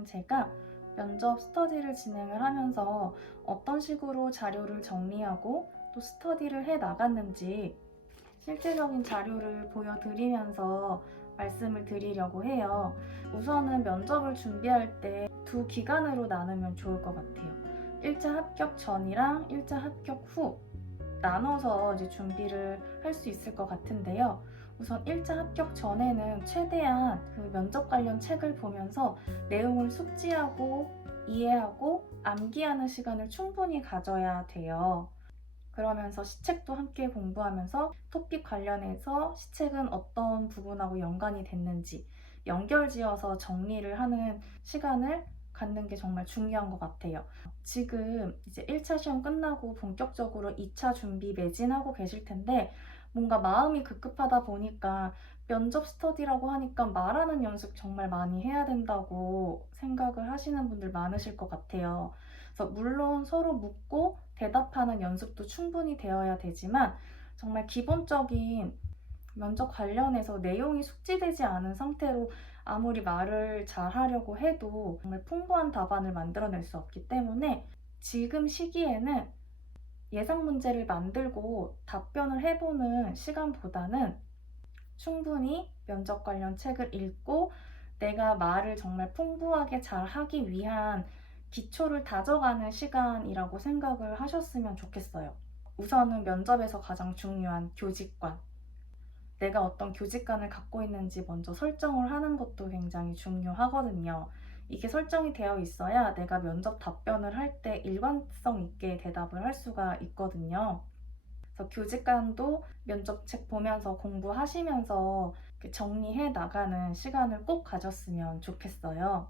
이번에는 제가 면접 스터디를 진행을 하면서 어떤 식으로 자료를 정리하고 또 스터디를 해 나갔는지 실제적인 자료를 보여드리면서 말씀을 드리려고 해요. 우선은 면접을 준비할 때 두 기간으로 나누면 좋을 것 같아요. 1차 합격 전이랑 1차 합격 후 나눠서 이제 준비를 할 수 있을 것 같은데요. 우선 1차 합격 전에는 최대한 그 면접 관련 책을 보면서 내용을 숙지하고 이해하고 암기하는 시간을 충분히 가져야 돼요. 그러면서 시책도 함께 공부하면서 토픽 관련해서 시책은 어떤 부분하고 연관이 됐는지 연결지어서 정리를 하는 시간을 갖는 게 정말 중요한 것 같아요. 지금 이제 1차 시험 끝나고 본격적으로 2차 준비 매진하고 계실 텐데 뭔가 마음이 급급하다 보니까 면접 스터디라고 하니까 말하는 연습 정말 많이 해야 된다고 생각을 하시는 분들 많으실 것 같아요. 그래서 물론 서로 묻고 대답하는 연습도 충분히 되어야 되지만 정말 기본적인 면접 관련해서 내용이 숙지되지 않은 상태로 아무리 말을 잘 하려고 해도 정말 풍부한 답안을 만들어낼 수 없기 때문에 지금 시기에는 예상 문제를 만들고 답변을 해보는 시간보다는 충분히 면접 관련 책을 읽고 내가 말을 정말 풍부하게 잘 하기 위한 기초를 다져가는 시간이라고 생각을 하셨으면 좋겠어요. 우선은 면접에서 가장 중요한 교직관. 내가 어떤 교직관을 갖고 있는지 먼저 설정을 하는 것도 굉장히 중요하거든요. 이게 설정이 되어 있어야 내가 면접 답변을 할 때 일관성 있게 대답을 할 수가 있거든요. 그래서 교직관도 면접책 보면서 공부하시면서 정리해 나가는 시간을 꼭 가졌으면 좋겠어요.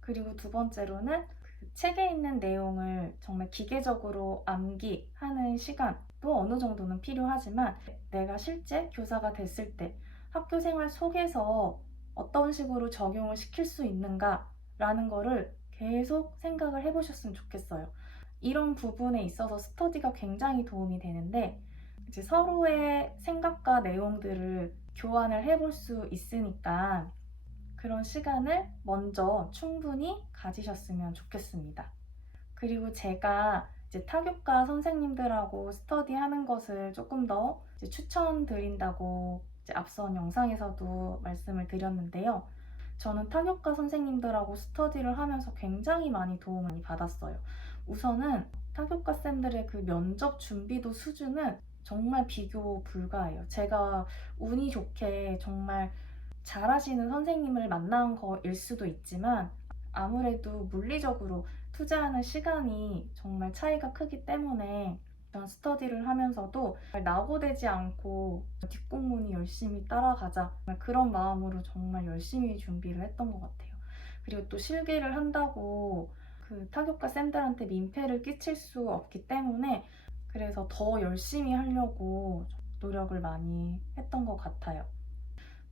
그리고 두 번째로는 그 책에 있는 내용을 정말 기계적으로 암기하는 시간도 어느 정도는 필요하지만 내가 실제 교사가 됐을 때 학교 생활 속에서 어떤 식으로 적용을 시킬 수 있는가라는 거를 계속 생각을 해보셨으면 좋겠어요. 이런 부분에 있어서 스터디가 굉장히 도움이 되는데 이제 서로의 생각과 내용들을 교환을 해볼 수 있으니까 그런 시간을 먼저 충분히 가지셨으면 좋겠습니다. 그리고 제가 이제 타교과 선생님들하고 스터디하는 것을 조금 더 추천드린다고 이제 앞선 영상에서도 말씀을 드렸는데요. 저는 타교과 선생님들하고 스터디를 하면서 굉장히 많이 도움을 많이 받았어요. 우선은 타교과 쌤들의 그 면접 준비도 수준은 정말 비교 불가해요. 제가 운이 좋게 정말 잘하시는 선생님을 만난 거일 수도 있지만 아무래도 물리적으로 투자하는 시간이 정말 차이가 크기 때문에 이런 스터디를 하면서도 낙오되지 않고 뒷공문이 열심히 따라가자 그런 마음으로 정말 열심히 준비를 했던 것 같아요. 그리고 또 실기를 한다고 그 타교과 쌤들한테 민폐를 끼칠 수 없기 때문에 그래서 더 열심히 하려고 노력을 많이 했던 것 같아요.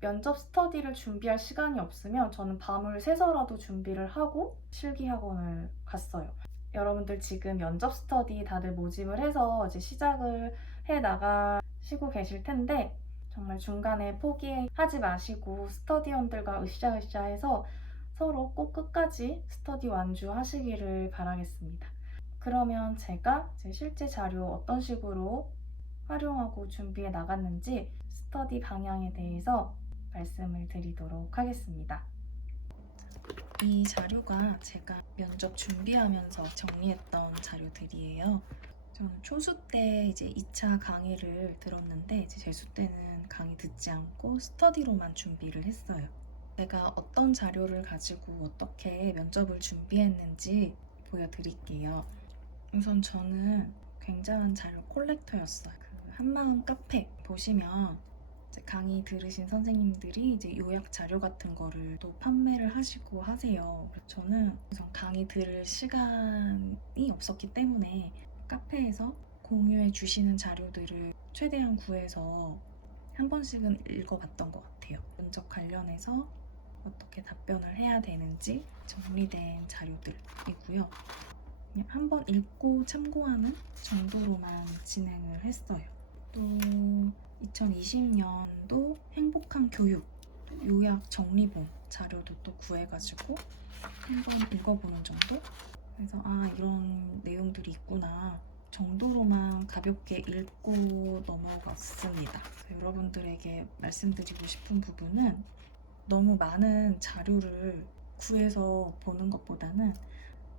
면접 스터디를 준비할 시간이 없으면 저는 밤을 새서라도 준비를 하고 실기학원을 갔어요. 여러분들 지금 면접 스터디 다들 모집을 해서 이제 시작을 해 나가시고 계실 텐데 정말 중간에 포기하지 마시고 스터디원들과 으쌰으쌰 해서 서로 꼭 끝까지 스터디 완주하시기를 바라겠습니다. 그러면 제가 제 실제 자료 어떤 식으로 활용하고 준비해 나갔는지 스터디 방향에 대해서 말씀을 드리도록 하겠습니다. 이 자료가 제가 면접 준비하면서 정리했던 자료들이에요. 저는 초수 때 이제 2차 강의를 들었는데 이제 재수 때는 강의 듣지 않고 스터디로만 준비를 했어요. 제가 어떤 자료를 가지고 어떻게 면접을 준비했는지 보여드릴게요. 우선 저는 굉장한 자료 콜렉터였어요. 그 한마음 카페 보시면 강의 들으신 선생님들이 이제 요약 자료 같은 거를 또 판매를 하시고 하세요. 저는 우선 강의 들을 시간이 없었기 때문에 카페에서 공유해 주시는 자료들을 최대한 구해서 한 번씩은 읽어봤던 것 같아요. 면접 관련해서 어떻게 답변을 해야 되는지 정리된 자료들이고요. 그냥 한번 읽고 참고하는 정도로만 진행을 했어요. 또 2020년도 행복한 교육도 요약 정리본 자료도 또 구해가지고 한번 읽어보는 정도? 그래서 이런 내용들이 있구나 정도로만 가볍게 읽고 넘어갔습니다. 여러분들에게 말씀드리고 싶은 부분은 너무 많은 자료를 구해서 보는 것보다는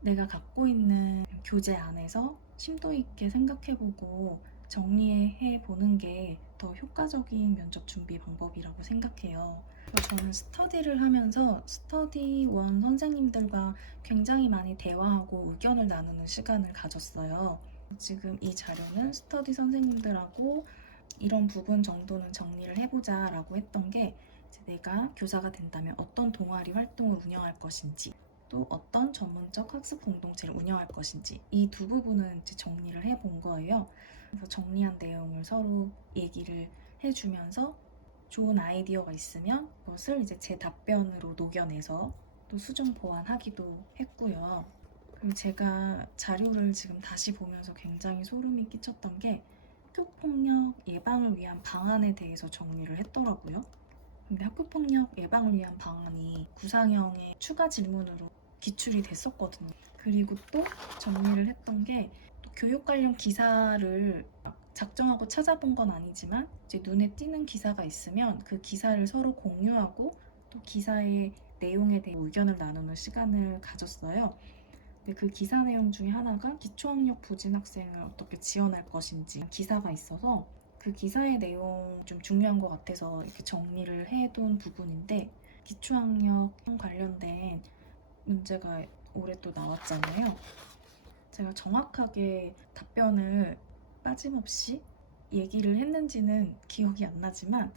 내가 갖고 있는 교재 안에서 심도 있게 생각해보고 정리해보는 게 더 효과적인 면접 준비 방법이라고 생각해요. 저는 스터디를 하면서 스터디 원 선생님들과 굉장히 많이 대화하고 의견을 나누는 시간을 가졌어요. 지금 이 자료는 스터디 선생님들하고 이런 부분 정도는 정리를 해보자 라고 했던 게 내가 교사가 된다면 어떤 동아리 활동을 운영할 것인지 또 어떤 전문적 학습 공동체를 운영할 것인지 이 두 부분은 이제 정리를 해본 거예요. 그래서 정리한 내용을 서로 얘기를 해주면서 좋은 아이디어가 있으면 그것을 이제 제 답변으로 녹여내서 또 수정 보완하기도 했고요. 그럼 제가 자료를 지금 다시 보면서 굉장히 소름이 끼쳤던 게 학교폭력 예방을 위한 방안에 대해서 정리를 했더라고요. 근데 학교폭력 예방을 위한 방안이 구상형의 추가 질문으로 기출이 됐었거든요. 그리고 또 정리를 했던 게 교육 관련 기사를 작정하고 찾아본 건 아니지만 이제 눈에 띄는 기사가 있으면 그 기사를 서로 공유하고 또 기사의 내용에 대해 의견을 나누는 시간을 가졌어요. 근데 그 기사 내용 중에 하나가 기초학력 부진 학생을 어떻게 지원할 것인지 기사가 있어서 그 기사의 내용 좀 중요한 것 같아서 이렇게 정리를 해둔 부분인데 기초학력 관련된 문제가 올해 또 나왔잖아요. 제가 정확하게 답변을 빠짐없이 얘기를 했는지는 기억이 안 나지만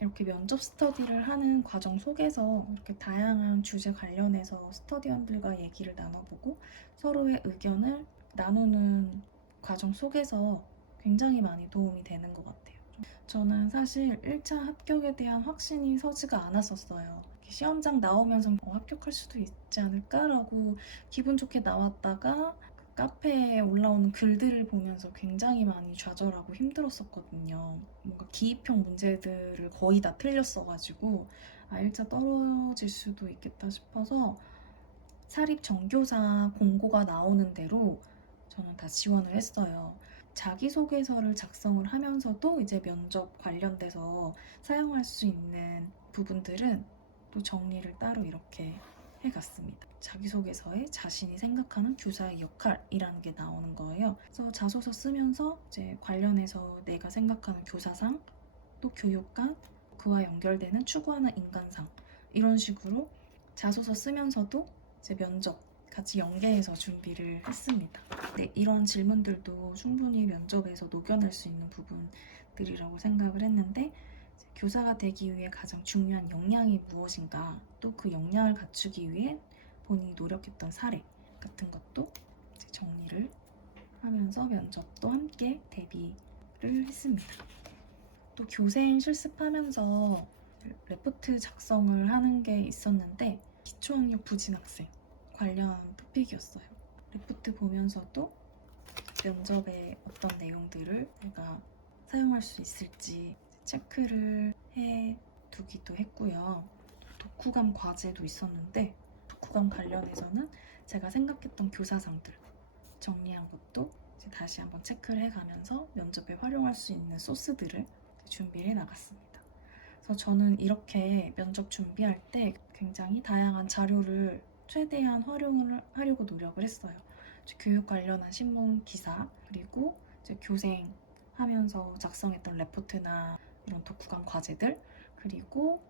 이렇게 면접 스터디를 하는 과정 속에서 이렇게 다양한 주제 관련해서 스터디원들과 얘기를 나눠보고 서로의 의견을 나누는 과정 속에서 굉장히 많이 도움이 되는 것 같아요. 저는 사실 1차 합격에 대한 확신이 서지가 않았었어요. 시험장 나오면서 합격할 수도 있지 않을까라고 기분 좋게 나왔다가 카페에 올라오는 글들을 보면서 굉장히 많이 좌절하고 힘들었었거든요. 뭔가 기입형 문제들을 거의 다 틀렸어가지고 1차 떨어질 수도 있겠다 싶어서 사립 정교사 공고가 나오는 대로 저는 다 지원을 했어요. 자기소개서를 작성을 하면서도 이제 면접 관련돼서 사용할 수 있는 부분들은 또 정리를 따로 이렇게 해갔습니다. 자기소개서에 자신이 생각하는 교사의 역할이라는 게 나오는 거예요. 그래서 자소서 쓰면서 이제 관련해서 내가 생각하는 교사상, 또 교육관, 그와 연결되는 추구하는 인간상 이런 식으로 자소서 쓰면서도 이제 면접 같이 연계해서 준비를 했습니다. 네, 이런 질문들도 충분히 면접에서 녹여낼 수 있는 부분들이라고 생각을 했는데 교사가 되기 위해 가장 중요한 역량이 무엇인가 또 그 역량을 갖추기 위해 본인이 노력했던 사례 같은 것도 이제 정리를 하면서 면접도 함께 대비를 했습니다. 또 교생 실습하면서 레포트 작성을 하는 게 있었는데 기초학력 부진 학생 관련 토픽이었어요. 레포트 보면서도 면접에 어떤 내용들을 내가 사용할 수 있을지 체크를 해두기도 했고요. 독후감 과제도 있었는데 독후감 관련해서는 제가 생각했던 교사상들 정리한 것도 이제 다시 한번 체크를 해가면서 면접에 활용할 수 있는 소스들을 준비를 해나갔습니다. 그래서 저는 이렇게 면접 준비할 때 굉장히 다양한 자료를 최대한 활용을 하려고 노력을 했어요. 교육 관련한 신문 기사, 그리고 이제 교생 하면서 작성했던 레포트나 이런 독후감 과제들, 그리고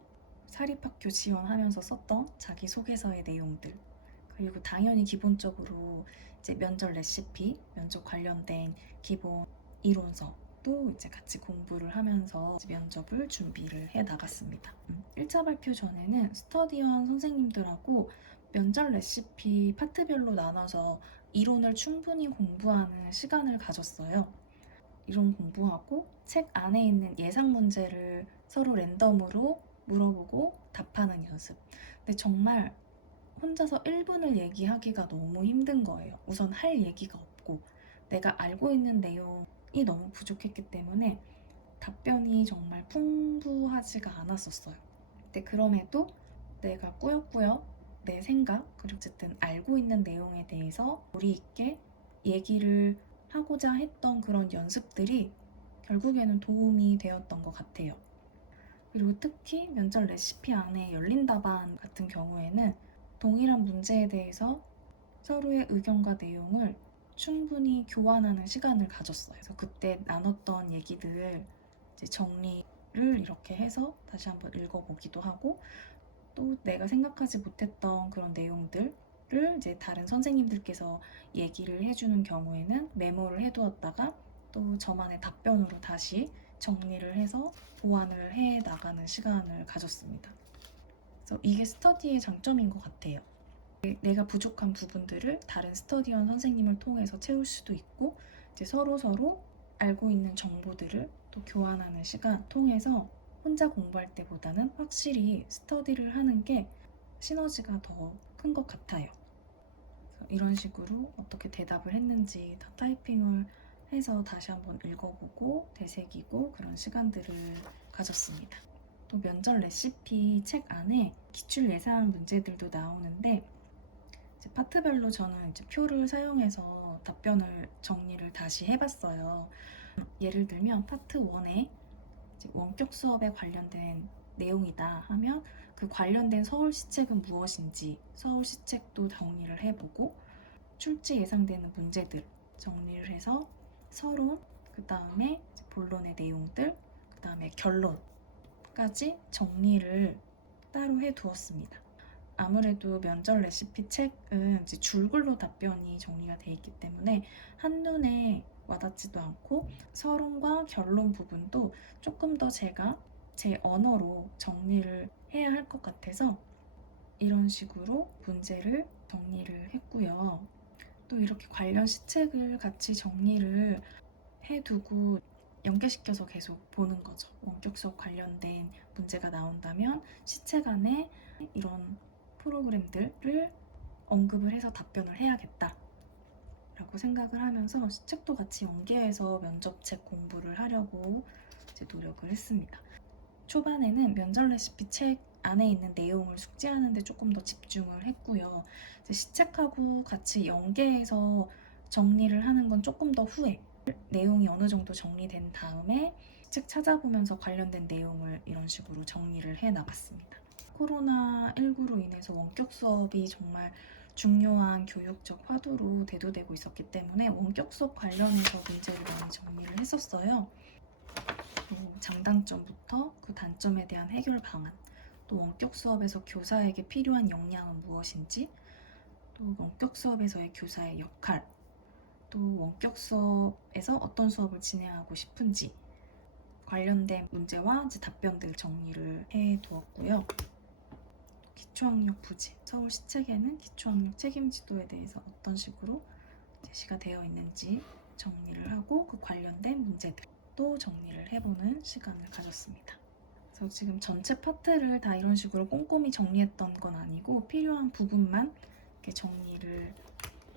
사립학교 지원하면서 썼던 자기소개서의 내용들, 그리고 당연히 기본적으로 이제 면접 레시피, 면접 관련된 기본 이론서 또 이제 같이 공부를 하면서 면접을 준비를 해 나갔습니다. 1차 발표 전에는 스터디원 선생님들하고 면접 레시피 파트별로 나눠서 이론을 충분히 공부하는 시간을 가졌어요. 이론 공부하고 책 안에 있는 예상 문제를 서로 랜덤으로 물어보고 답하는 연습. 근데 정말 혼자서 1분을 얘기하기가 너무 힘든 거예요. 우선 할 얘기가 없고 내가 알고 있는 내용이 너무 부족했기 때문에 답변이 정말 풍부하지가 않았었어요. 근데 그럼에도 내가 꾸역꾸역 내 생각, 그리고 어쨌든 알고 있는 내용에 대해서 요리 있게 얘기를 하고자 했던 그런 연습들이 결국에는 도움이 되었던 것 같아요. 그리고 특히 면접 레시피 안에 열린 답안 같은 경우에는 동일한 문제에 대해서 서로의 의견과 내용을 충분히 교환하는 시간을 가졌어요. 그래서 그때 나눴던 얘기들 이제 정리를 이렇게 해서 다시 한번 읽어보기도 하고, 또 내가 생각하지 못했던 그런 내용들을 이제 다른 선생님들께서 얘기를 해주는 경우에는 메모를 해두었다가 또 저만의 답변으로 다시 정리를 해서 보완을 해 나가는 시간을 가졌습니다. 그래서 이게 스터디의 장점인 것 같아요. 내가 부족한 부분들을 다른 스터디원 선생님을 통해서 채울 수도 있고, 이제 서로 알고 있는 정보들을 또 교환하는 시간 통해서 혼자 공부할 때보다는 확실히 스터디를 하는 게 시너지가 더 큰 것 같아요. 그래서 이런 식으로 어떻게 대답을 했는지 다 타이핑을 해서 다시 한번 읽어보고 되새기고 그런 시간들을 가졌습니다. 또 면접 레시피 책 안에 기출 예상 문제들도 나오는데, 이제 파트별로 저는 이제 표를 사용해서 답변을 정리를 다시 해봤어요. 예를 들면 파트 1에 원격 수업에 관련된 내용이다 하면 그 관련된 서울시책은 무엇인지 서울시책도 정리를 해보고, 출제 예상되는 문제들 정리를 해서 서론, 그 다음에 본론의 내용들, 그 다음에 결론까지 정리를 따로 해두었습니다. 아무래도 면접 레시피 책은 이제 줄글로 답변이 정리가 되어 있기 때문에 한눈에 와닿지도 않고, 서론과 결론 부분도 조금 더 제가 제 언어로 정리를 해야 할 것 같아서 이런 식으로 문제를 정리를 했고요. 또 이렇게 관련 시책을 같이 정리를 해두고 연계시켜서 계속 보는 거죠. 원격 수업 관련된 문제가 나온다면 시책 안에 이런 프로그램들을 언급을 해서 답변을 해야겠다 라고 생각을 하면서 시책도 같이 연계해서 면접책 공부를 하려고 이제 노력을 했습니다. 초반에는 면접 레시피 책 안에 있는 내용을 숙지하는 데 조금 더 집중을 했고요. 이제 시책하고 같이 연계해서 정리를 하는 건 조금 더 후에, 내용이 어느 정도 정리된 다음에 책 찾아보면서 관련된 내용을 이런 식으로 정리를 해 나갔습니다. 코로나19로 인해서 원격 수업이 정말 중요한 교육적 화두로 대두되고 있었기 때문에 원격 수업 관련해서 문제를 많이 정리를 했었어요. 장단점부터 그 단점에 대한 해결 방안, 또 원격 수업에서 교사에게 필요한 역량은 무엇인지, 또 원격 수업에서의 교사의 역할, 또 원격 수업에서 어떤 수업을 진행하고 싶은지 관련된 문제와 이제 답변들 정리를 해두었고요. 기초학력 부재, 서울시책에는 기초학력 책임지도에 대해서 어떤 식으로 제시가 되어 있는지 정리를 하고 그 관련된 문제들도 정리를 해보는 시간을 가졌습니다. 그래서 지금 전체 파트를 다 이런 식으로 꼼꼼히 정리했던 건 아니고 필요한 부분만 이렇게 정리를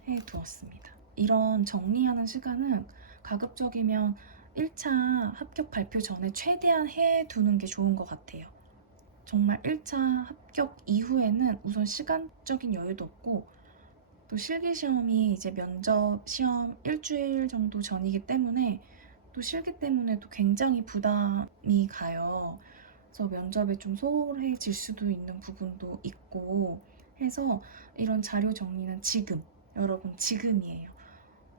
해두었습니다. 이런 정리하는 시간은 가급적이면 1차 합격 발표 전에 최대한 해두는 게 좋은 것 같아요. 정말 1차 합격 이후에는 우선 시간적인 여유도 없고, 또 실기시험이 이제 면접 시험 일주일 정도 전이기 때문에 또 실기 때문에 또 굉장히 부담이 가요. 그래서 면접에 좀 소홀해질 수도 있는 부분도 있고 해서 이런 자료 정리는 여러분 지금이에요.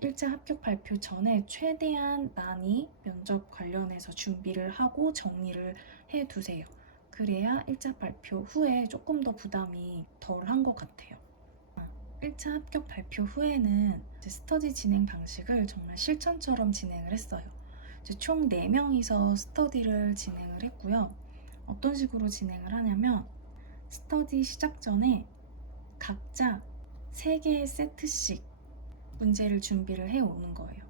1차 합격 발표 전에 최대한 많이 면접 관련해서 준비를 하고 정리를 해두세요. 그래야 1차 발표 후에 조금 더 부담이 덜한 것 같아요. 1차 합격 발표 후에는 스터디 진행 방식을 정말 실전처럼 진행을 했어요. 총 4명이서 스터디를 진행을 했고요. 어떤 식으로 진행을 하냐면 스터디 시작 전에 각자 3개의 세트씩 문제를 준비를 해오는 거예요.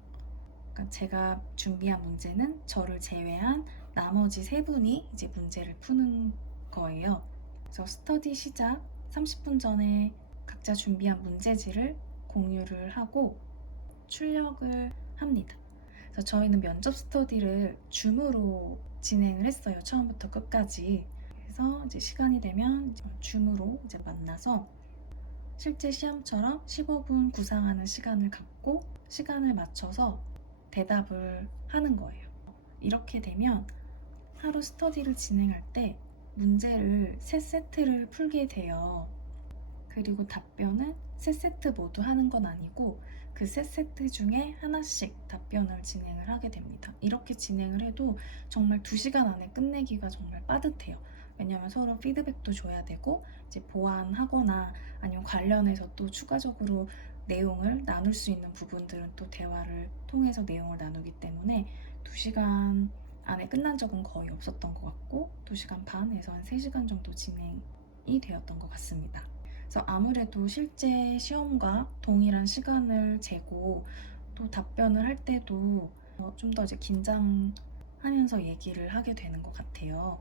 그러니까 제가 준비한 문제는 저를 제외한 나머지 3분이 이제 문제를 푸는 거예요. 그래서 스터디 시작 30분 전에 각자 준비한 문제지를 공유를 하고 출력을 합니다. 그래서 저희는 면접 스터디를 줌으로 진행을 했어요. 처음부터 끝까지. 그래서 이제 시간이 되면 이제 줌으로 이제 만나서 실제 시험처럼 15분 구상하는 시간을 갖고 시간을 맞춰서 대답을 하는 거예요. 이렇게 되면 하루 스터디를 진행할 때 문제를 3세트를 풀게 돼요. 그리고 답변은 3세트 모두 하는 건 아니고 그 3세트 중에 하나씩 답변을 진행을 하게 됩니다. 이렇게 진행을 해도 정말 2시간 안에 끝내기가 정말 빠듯해요. 왜냐면 서로 피드백도 줘야 되고 이제 보완하거나 아니면 관련해서 또 추가적으로 내용을 나눌 수 있는 부분들은 또 대화를 통해서 내용을 나누기 때문에 2시간 안에 끝난 적은 거의 없었던 것 같고 2시간 반에서 한 3시간 정도 진행이 되었던 것 같습니다. 그래서 아무래도 실제 시험과 동일한 시간을 재고 또 답변을 할 때도 좀 더 이제 긴장하면서 얘기를 하게 되는 것 같아요.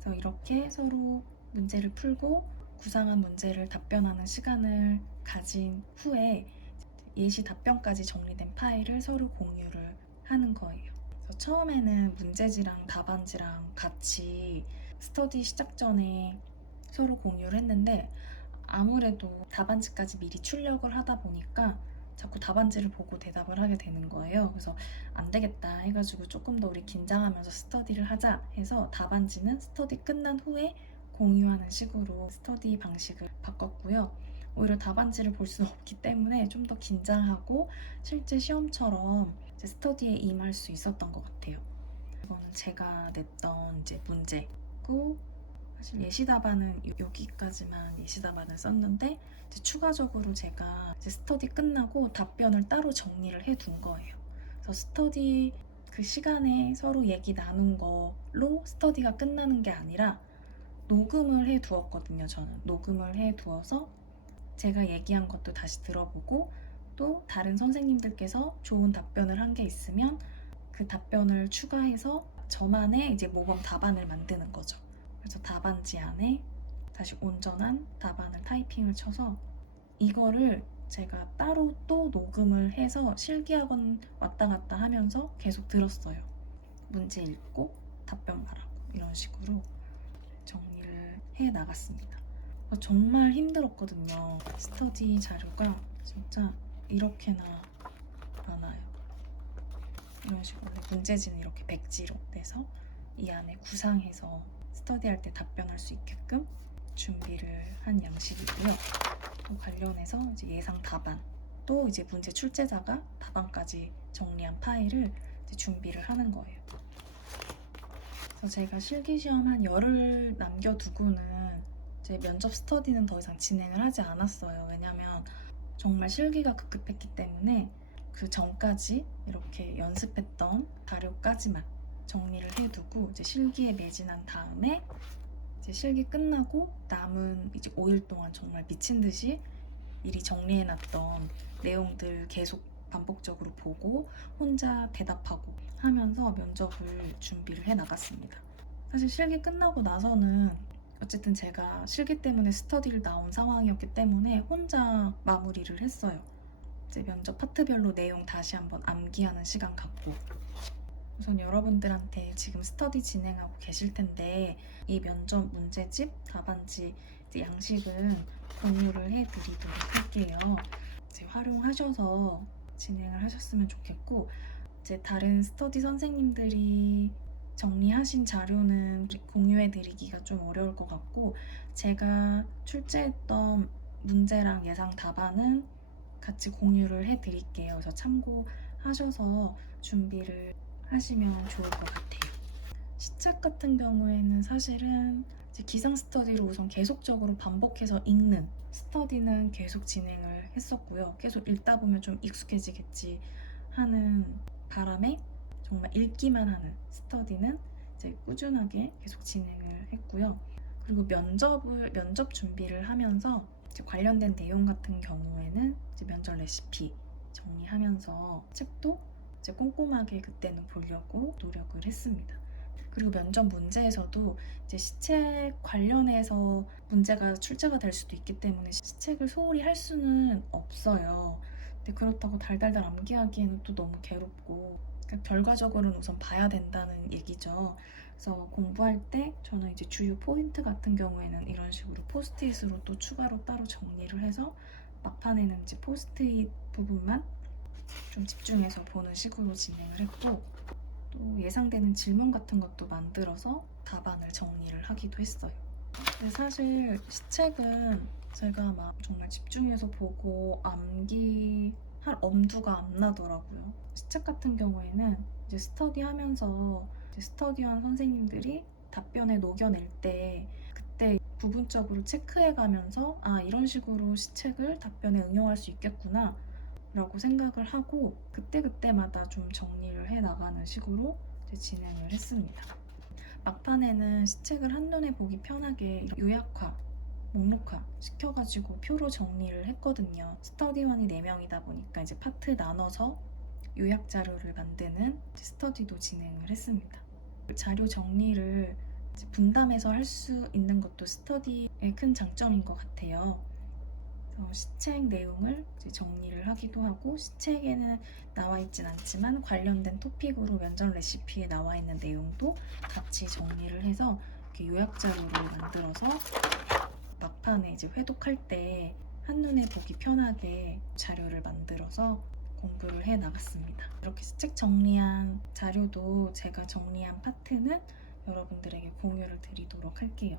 그래서 이렇게 서로 문제를 풀고 구상한 문제를 답변하는 시간을 가진 후에 예시 답변까지 정리된 파일을 서로 공유를 하는 거예요. 그래서 처음에는 문제지랑 답안지랑 같이 스터디 시작 전에 서로 공유를 했는데 아무래도 답안지까지 미리 출력을 하다 보니까 자꾸 답안지를 보고 대답을 하게 되는 거예요. 그래서 안 되겠다 해가지고 조금 더 우리 긴장하면서 스터디를 하자 해서 답안지는 스터디 끝난 후에 공유하는 식으로 스터디 방식을 바꿨고요. 오히려 답안지를 볼 수는 없기 때문에 좀 더 긴장하고 실제 시험처럼 이제 스터디에 임할 수 있었던 것 같아요. 이거는 제가 냈던 이제 문제고 사실 예시 답안은 여기까지만 예시 답안을 썼는데 이제 추가적으로 제가 이제 스터디 끝나고 답변을 따로 정리를 해둔 거예요. 그래서 스터디 그 시간에 서로 얘기 나눈 걸로 스터디가 끝나는 게 아니라 녹음을 해 두었거든요. 저는 녹음을 해 두어서 제가 얘기한 것도 다시 들어보고 또 다른 선생님들께서 좋은 답변을 한 게 있으면 그 답변을 추가해서 저만의 이제 모범 답안을 만드는 거죠. 그래서 답안지 안에 다시 온전한 답안을 타이핑을 쳐서 이거를 제가 따로 또 녹음을 해서 실기학원 왔다 갔다 하면서 계속 들었어요. 문제 읽고 답변 말하고 이런 식으로 정리를 해 나갔습니다. 정말 힘들었거든요. 스터디 자료가 진짜 이렇게나 많아요. 이런 식으로 문제지는 이렇게 백지로 내서 이 안에 구상해서 스터디할 때 답변할 수 있게끔 준비를 한 양식이고요. 또 관련해서 이제 예상 답안, 또 이제 문제 출제자가 답안까지 정리한 파일을 이제 준비를 하는 거예요. 그래서 제가 실기시험 한 열흘 남겨두고는 이제 면접 스터디는 더 이상 진행을 하지 않았어요. 왜냐면 정말 실기가 급급했기 때문에 그 전까지 이렇게 연습했던 자료까지만 정리를 해두고 이제 실기에 매진한 다음에 이제 실기 끝나고 남은 이제 5일 동안 정말 미친 듯이 미리 정리해놨던 내용들 계속 반복적으로 보고 혼자 대답하고 하면서 면접을 준비를 해 나갔습니다. 사실 실기 끝나고 나서는 어쨌든 제가 실기 때문에 스터디를 나온 상황이었기 때문에 혼자 마무리를 했어요. 이제 면접 파트별로 내용 다시 한번 암기하는 시간 갖고 우선 여러분들한테 지금 스터디 진행하고 계실 텐데 이 면접 문제집, 답안지 양식은 공유를 해드리도록 할게요. 이제 활용하셔서 진행을 하셨으면 좋겠고 이제 다른 스터디 선생님들이 정리하신 자료는 공유해드리기가 좀 어려울 것 같고 제가 출제했던 문제랑 예상 답안은 같이 공유를 해드릴게요. 그래서 참고하셔서 준비를 하시면 좋을 것 같아요. 시책 같은 경우에는 사실은 이제 기상 스터디로 우선 계속적으로 반복해서 읽는 스터디는 계속 진행을 했었고요. 계속 읽다 보면 좀 익숙해지겠지 하는 바람에 정말 읽기만 하는 스터디는 이제 꾸준하게 계속 진행을 했고요. 그리고 면접 준비를 하면서 이제 관련된 내용 같은 경우에는 이제 면접 레시피 정리하면서 책도 이제 꼼꼼하게 그때는 보려고 노력을 했습니다. 그리고 면접 문제에서도 이제 시책 관련해서 문제가 출제가 될 수도 있기 때문에 시책을 소홀히 할 수는 없어요. 근데 그렇다고 달달달 암기하기에는 또 너무 괴롭고 그러니까 결과적으로는 우선 봐야 된다는 얘기죠. 그래서 공부할 때 저는 이제 주요 포인트 같은 경우에는 이런 식으로 포스트잇으로 또 추가로 따로 정리를 해서 막판에는 이제 포스트잇 부분만 좀 집중해서 보는 식으로 진행을 했고, 또 예상되는 질문 같은 것도 만들어서 답안을 정리를 하기도 했어요. 근데 사실 시책은 제가 막 정말 집중해서 보고 암기할 엄두가 안 나더라고요. 시책 같은 경우에는 이제 스터디하면서 스터디한 선생님들이 답변에 녹여낼 때 그때 부분적으로 체크해가면서 아, 이런 식으로 시책을 답변에 응용할 수 있겠구나 라고 생각을 하고 그때그때마다 좀 정리를 해 나가는 식으로 진행을 했습니다. 막판에는 시책을 한눈에 보기 편하게 요약화, 목록화 시켜가지고 표로 정리를 했거든요. 스터디원이 4명이다 보니까 이제 파트 나눠서 요약 자료를 만드는 스터디도 진행을 했습니다. 자료 정리를 분담해서 할 수 있는 것도 스터디의 큰 장점인 것 같아요. 시책 내용을 정리를 하기도 하고, 시책에는 나와 있진 않지만 관련된 토픽으로 면접 레시피에 나와 있는 내용도 같이 정리를 해서 이렇게 요약 자료를 만들어서 막판에 이제 회독할 때 한눈에 보기 편하게 자료를 만들어서 공부를 해 나갔습니다. 이렇게 시책 정리한 자료도 제가 정리한 파트는 여러분들에게 공유를 드리도록 할게요.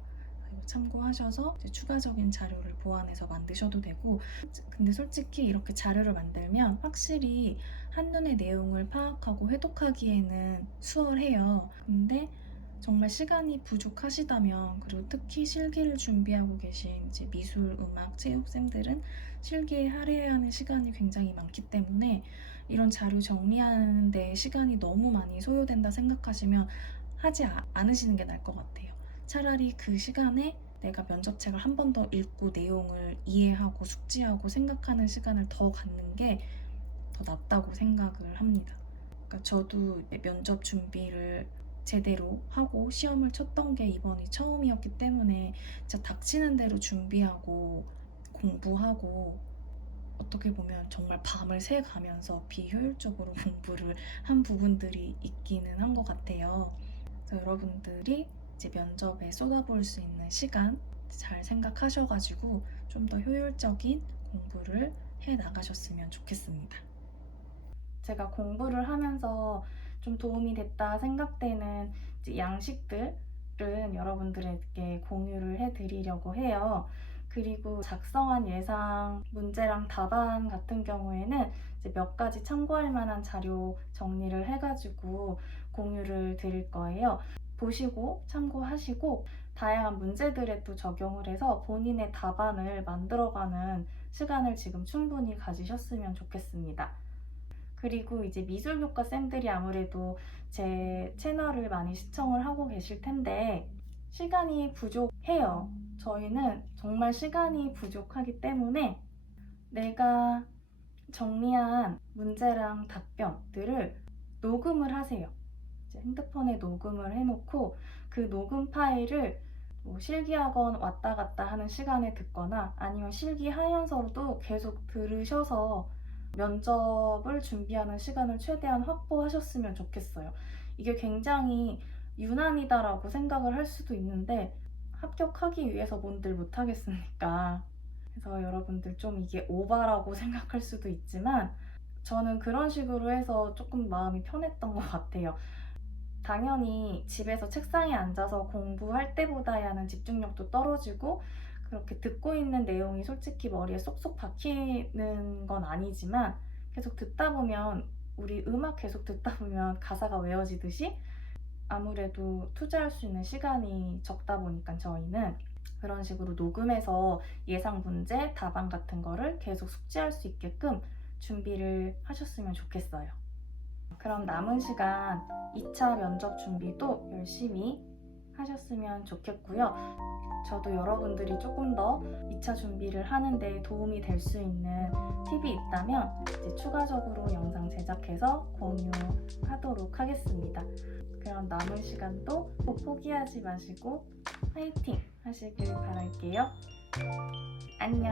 참고하셔서 추가적인 자료를 보완해서 만드셔도 되고, 근데 솔직히 이렇게 자료를 만들면 확실히 한눈에 내용을 파악하고 회독하기에는 수월해요. 근데 정말 시간이 부족하시다면, 그리고 특히 실기를 준비하고 계신 이제 미술, 음악, 체육생들은 실기에 할애해야 하는 시간이 굉장히 많기 때문에 이런 자료 정리하는 데 시간이 너무 많이 소요된다 생각하시면 하지 않으시는 게 나을 것 같아요. 차라리 그 시간에 내가 면접책을 한 번 더 읽고 내용을 이해하고 숙지하고 생각하는 시간을 더 갖는 게 더 낫다고 생각을 합니다. 그러니까 저도 면접 준비를 제대로 하고 시험을 쳤던 게 이번이 처음이었기 때문에 진짜 닥치는 대로 준비하고 공부하고 어떻게 보면 정말 밤을 새 가면서 비효율적으로 공부를 한 부분들이 있기는 한 것 같아요. 그래서 여러분들이 이제 면접에 쏟아부을 수 있는 시간 잘 생각하셔가지고 좀 더 효율적인 공부를 해 나가셨으면 좋겠습니다. 제가 공부를 하면서 좀 도움이 됐다 생각되는 양식들은 여러분들에게 공유를 해드리려고 해요. 그리고 작성한 예상 문제랑 답안 같은 경우에는 이제 몇 가지 참고할 만한 자료 정리를 해가지고 공유를 드릴 거예요. 보시고 참고하시고 다양한 문제들에 또 적용을 해서 본인의 답안을 만들어가는 시간을 지금 충분히 가지셨으면 좋겠습니다. 그리고 이제 미술교과 쌤들이 아무래도 제 채널을 많이 시청을 하고 계실 텐데 시간이 부족해요. 저희는 정말 시간이 부족하기 때문에 내가 정리한 문제랑 답변들을 녹음을 하세요. 이제 핸드폰에 녹음을 해놓고 그 녹음 파일을 뭐 실기학원 왔다 갔다 하는 시간에 듣거나 아니면 실기하면서도 계속 들으셔서 면접을 준비하는 시간을 최대한 확보하셨으면 좋겠어요. 이게 굉장히 유난이다라고 생각을 할 수도 있는데 합격하기 위해서 뭔들 못하겠습니까? 그래서 여러분들 좀 이게 오바라고 생각할 수도 있지만 저는 그런 식으로 해서 조금 마음이 편했던 것 같아요. 당연히 집에서 책상에 앉아서 공부할 때보다야는 집중력도 떨어지고 그렇게 듣고 있는 내용이 솔직히 머리에 쏙쏙 박히는 건 아니지만 계속 듣다 보면 우리 음악 계속 듣다 보면 가사가 외워지듯이 아무래도 투자할 수 있는 시간이 적다 보니까 저희는 그런 식으로 녹음해서 예상 문제, 답안 같은 거를 계속 숙지할 수 있게끔 준비를 하셨으면 좋겠어요. 그럼 남은 시간 2차 면접 준비도 열심히 하셨으면 좋겠고요. 저도 여러분들이 조금 더 2차 준비를 하는데 도움이 될 수 있는 팁이 있다면 이제 추가적으로 영상 제작해서 공유하도록 하겠습니다. 그럼 남은 시간도 꼭 포기하지 마시고 화이팅 하시길 바랄게요. 안녕.